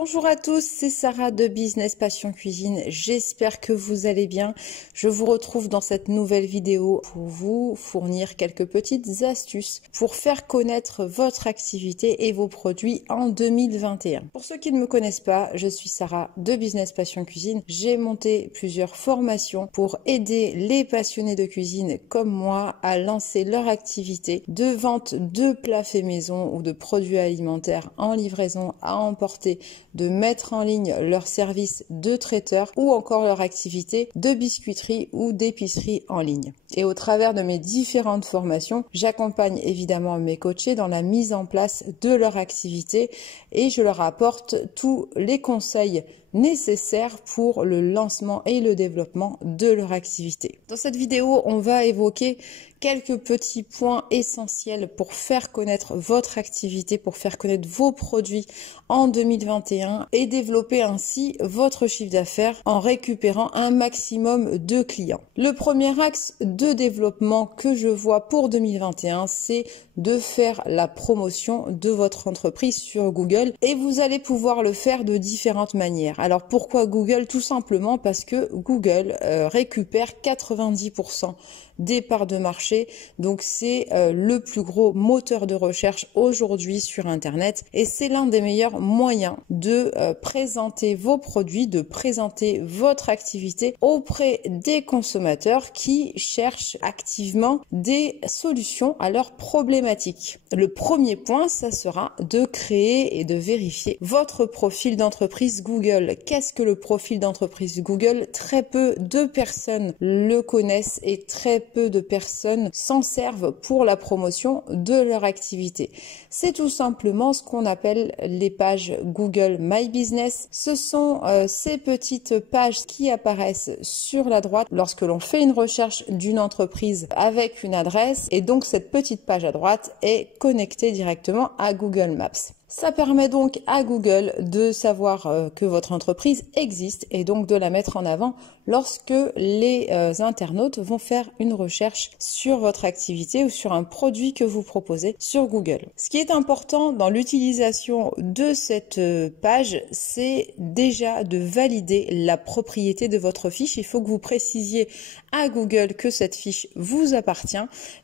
Bonjour à tous, c'est Sarah de Business Passion Cuisine. J'espère que vous allez bien. Je vous retrouve dans cette nouvelle vidéo pour vous fournir quelques petites astuces pour faire connaître votre activité et vos produits en 2021. Pour ceux qui ne me connaissent pas, je suis Sarah de Business Passion Cuisine. J'ai monté plusieurs formations pour aider les passionnés de cuisine comme moi à lancer leur activité de vente de plats faits maison ou de produits alimentaires en livraison à emporter, de mettre en ligne leur service de traiteur ou encore leur activité de biscuiterie ou d'épicerie en ligne. Et au travers de mes différentes formations, j'accompagne évidemment mes coachés dans la mise en place de leur activité et je leur apporte tous les conseils nécessaires pour le lancement et le développement de leur activité. Dans cette vidéo, on va évoquer quelques petits points essentiels pour faire connaître votre activité, pour faire connaître vos produits en 2021 et développer ainsi votre chiffre d'affaires en récupérant un maximum de clients. Le premier axe de développement que je vois pour 2021, c'est de faire la promotion de votre entreprise sur Google et vous allez pouvoir le faire de différentes manières. Alors pourquoi Google? Tout simplement parce que Google récupère 90% des parts de marché, donc c'est le plus gros moteur de recherche aujourd'hui sur Internet et c'est l'un des meilleurs moyens de présenter vos produits, de présenter votre activité auprès des consommateurs qui cherchent activement des solutions à leurs problématiques. Le premier point, ça sera de créer et de vérifier votre profil d'entreprise Google. Qu'est-ce que le profil d'entreprise Google? Très peu de personnes le connaissent et très peu de personnes s'en servent pour la promotion de leur activité. C'est tout simplement ce qu'on appelle les pages Google My Business. Ce sont ces petites pages qui apparaissent sur la droite lorsque l'on fait une recherche d'une entreprise avec une adresse et donc cette petite page à droite est connectée directement à Google Maps. Ça permet donc à Google de savoir que votre entreprise existe et donc de la mettre en avant lorsque les internautes vont faire une recherche sur votre activité ou sur un produit que vous proposez sur Google. Ce qui est important dans l'utilisation de cette page, c'est déjà de valider la propriété de votre fiche. Il faut que vous précisiez à Google que cette fiche vous appartient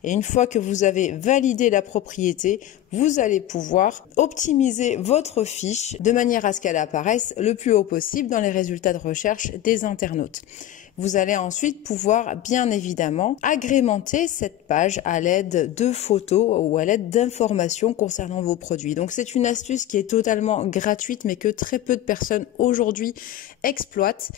et une fois que vous avez validé la propriété, vous allez pouvoir optimiser votre fiche de manière à ce qu'elle apparaisse le plus haut possible dans les résultats de recherche des internautes. Vous allez ensuite pouvoir bien évidemment agrémenter cette page à l'aide de photos ou à l'aide d'informations concernant vos produits. Donc c'est une astuce qui est totalement gratuite mais que très peu de personnes aujourd'hui exploitent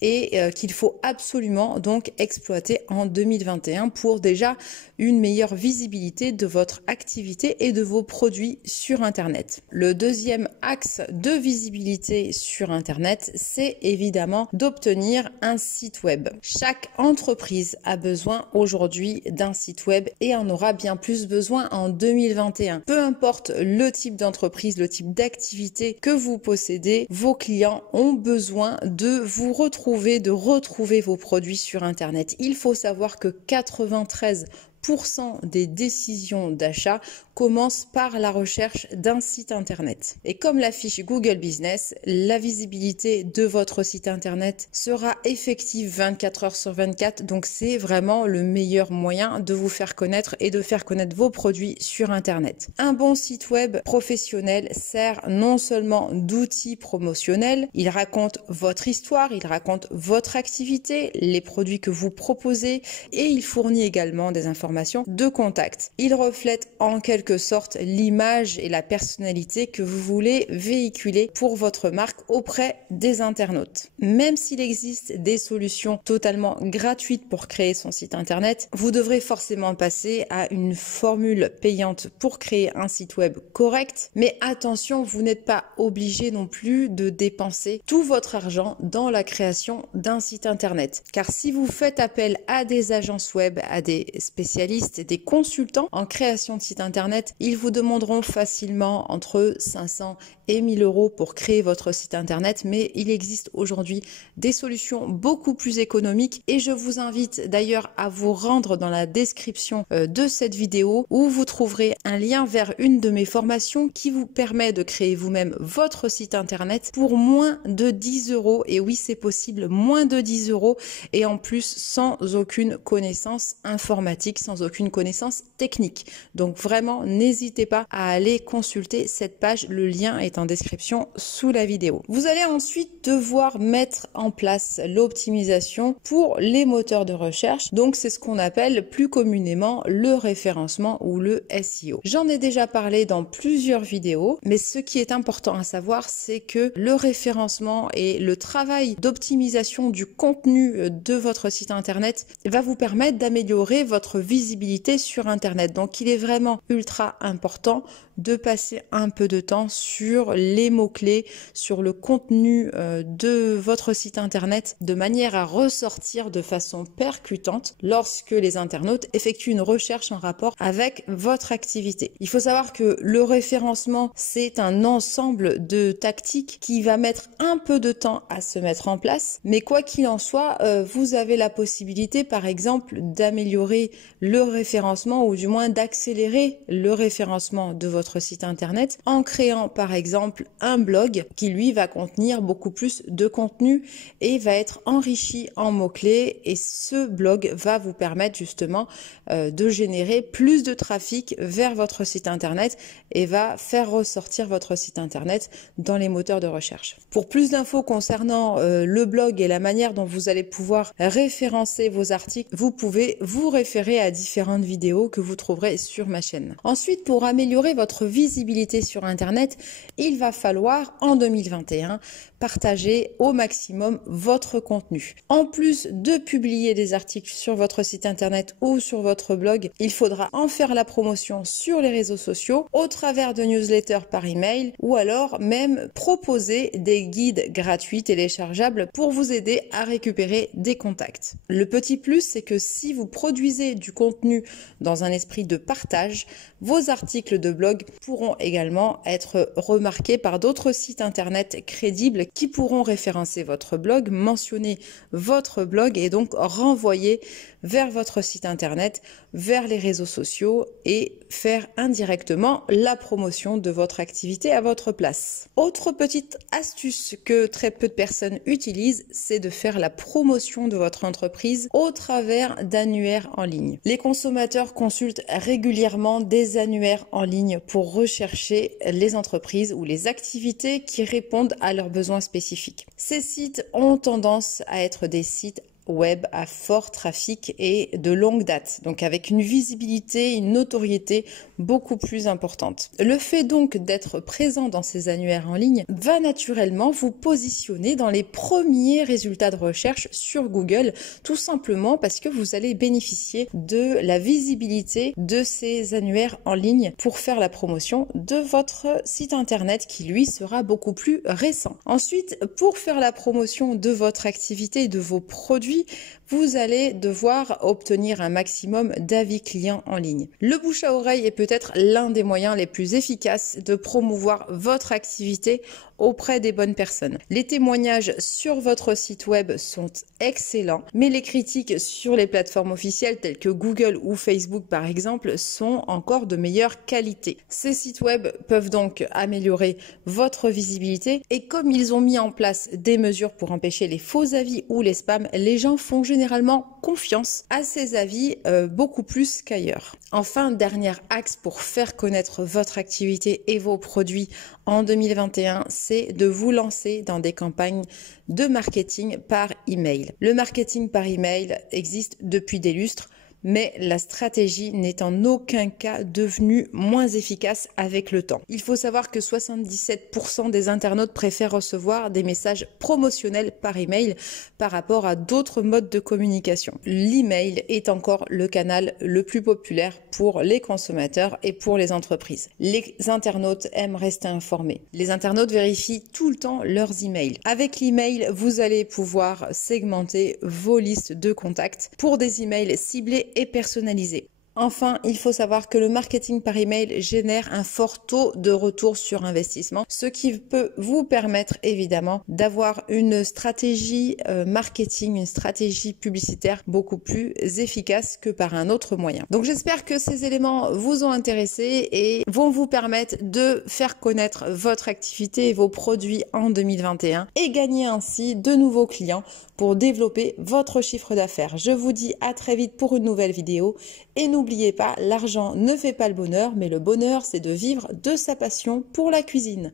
et qu'il faut absolument donc exploiter en 2021 pour déjà une meilleure visibilité de votre activité et de vos produits sur Internet. Le deuxième axe de visibilité sur Internet, c'est évidemment d'obtenir un site web. Chaque entreprise a besoin aujourd'hui d'un site web et en aura bien plus besoin en 2021. Peu importe le type d'entreprise, le type d'activité que vous possédez, vos clients ont besoin de vous retrouver, de retrouver vos produits sur Internet. Il faut savoir que 93% des décisions d'achat commencent par la recherche d'un site internet. Et comme l'affiche Google Business, la visibilité de votre site internet sera effective 24 heures sur 24. Donc c'est vraiment le meilleur moyen de vous faire connaître et de faire connaître vos produits sur Internet. Un bon site web professionnel sert non seulement d'outil promotionnel, il raconte votre histoire, il raconte votre activité, les produits que vous proposez et il fournit également des informations de contact. Il reflète en quelque sorte l'image et la personnalité que vous voulez véhiculer pour votre marque auprès des internautes. Même s'il existe des solutions totalement gratuites pour créer son site internet, vous devrez forcément passer à une formule payante pour créer un site web correct. Mais attention, vous n'êtes pas obligé non plus de dépenser tout votre argent dans la création d'un site internet. Car si vous faites appel à des agences web, à des spécialistes spécialistes et des consultants en création de site internet. Ils vous demanderont facilement entre 500 et 1000 euros pour créer votre site internet, mais il existe aujourd'hui des solutions beaucoup plus économiques et je vous invite d'ailleurs à vous rendre dans la description de cette vidéo où vous trouverez un lien vers une de mes formations qui vous permet de créer vous-même votre site internet pour moins de 10 euros. Et oui, c'est possible, moins de 10 euros et en plus sans aucune connaissance informatique, sans aucune connaissance technique. Donc vraiment, n'hésitez pas à aller consulter cette page. Le lien est en description sous la vidéo. Vous allez ensuite devoir mettre en place l'optimisation pour les moteurs de recherche. Donc c'est ce qu'on appelle plus communément le référencement ou le SEO. J'en ai déjà parlé dans plusieurs vidéos, mais ce qui est important à savoir, c'est que le référencement et le travail d'optimisation du contenu de votre site internet va vous permettre d'améliorer votre visibilité sur internet. Donc il est vraiment ultra important de passer un peu de temps sur les mots-clés, sur le contenu de votre site internet, de manière à ressortir de façon percutante lorsque les internautes effectuent une recherche en rapport avec votre activité. Il faut savoir que le référencement, c'est un ensemble de tactiques qui va mettre un peu de temps à se mettre en place, mais quoi qu'il en soit, vous avez la possibilité, par exemple, d'améliorer le référencement ou du moins d'accélérer le référencement de votre site internet en créant par exemple un blog qui lui va contenir beaucoup plus de contenu et va être enrichi en mots-clés, et ce blog va vous permettre justement de générer plus de trafic vers votre site internet et va faire ressortir votre site internet dans les moteurs de recherche. Pour plus d'infos concernant le blog et la manière dont vous allez pouvoir référencer vos articles, vous pouvez vous référer à différentes vidéos que vous trouverez sur ma chaîne. Ensuite, pour améliorer votre visibilité sur internet, il va falloir en 2021 partager au maximum votre contenu. En plus de publier des articles sur votre site internet ou sur votre blog, il faudra en faire la promotion sur les réseaux sociaux au travers de newsletters par email ou alors même proposer des guides gratuits téléchargeables pour vous aider à récupérer des contacts. Le petit plus, c'est que si vous produisez du contenu dans un esprit de partage, vos articles de blog pourront également être remarqués par d'autres sites internet crédibles qui pourront référencer votre blog, mentionner votre blog et donc renvoyer vers votre site internet, vers les réseaux sociaux et faire indirectement la promotion de votre activité à votre place. Autre petite astuce que très peu de personnes utilisent, c'est de faire la promotion de votre entreprise au travers d'annuaires en ligne. Les consommateurs consultent régulièrement des annuaires en ligne pour rechercher les entreprises ou les activités qui répondent à leurs besoins spécifiques. Ces sites ont tendance à être des sites web à fort trafic et de longue date, donc avec une visibilité, une notoriété beaucoup plus importante. Le fait donc d'être présent dans ces annuaires en ligne va naturellement vous positionner dans les premiers résultats de recherche sur Google, tout simplement parce que vous allez bénéficier de la visibilité de ces annuaires en ligne pour faire la promotion de votre site internet qui lui sera beaucoup plus récent. Ensuite, pour faire la promotion de votre activité et de vos produits, vous allez devoir obtenir un maximum d'avis clients en ligne. Le bouche à oreille est peut-être l'un des moyens les plus efficaces de promouvoir votre activité auprès des bonnes personnes. Les témoignages sur votre site web sont excellents, mais les critiques sur les plateformes officielles telles que Google ou Facebook par exemple sont encore de meilleure qualité. Ces sites web peuvent donc améliorer votre visibilité et comme ils ont mis en place des mesures pour empêcher les faux avis ou les spams, les gens font généralement confiance à ces avis beaucoup plus qu'ailleurs. Enfin, dernier axe pour faire connaître votre activité et vos produits en 2021, c'est de vous lancer dans des campagnes de marketing par email. Le marketing par email existe depuis des lustres, mais la stratégie n'est en aucun cas devenue moins efficace avec le temps. Il faut savoir que 77% des internautes préfèrent recevoir des messages promotionnels par email par rapport à d'autres modes de communication. L'email est encore le canal le plus populaire pour les consommateurs et pour les entreprises. Les internautes aiment rester informés. Les internautes vérifient tout le temps leurs emails. Avec l'email, vous allez pouvoir segmenter vos listes de contacts pour des emails ciblés et personnalisés. Enfin, il faut savoir que le marketing par email génère un fort taux de retour sur investissement, ce qui peut vous permettre évidemment d'avoir une stratégie marketing, une stratégie publicitaire beaucoup plus efficace que par un autre moyen. Donc j'espère que ces éléments vous ont intéressé et vont vous permettre de faire connaître votre activité et vos produits en 2021 et gagner ainsi de nouveaux clients pour développer votre chiffre d'affaires. Je vous dis à très vite pour une nouvelle vidéo et n'oubliez pas, l'argent ne fait pas le bonheur, mais le bonheur c'est de vivre de sa passion pour la cuisine.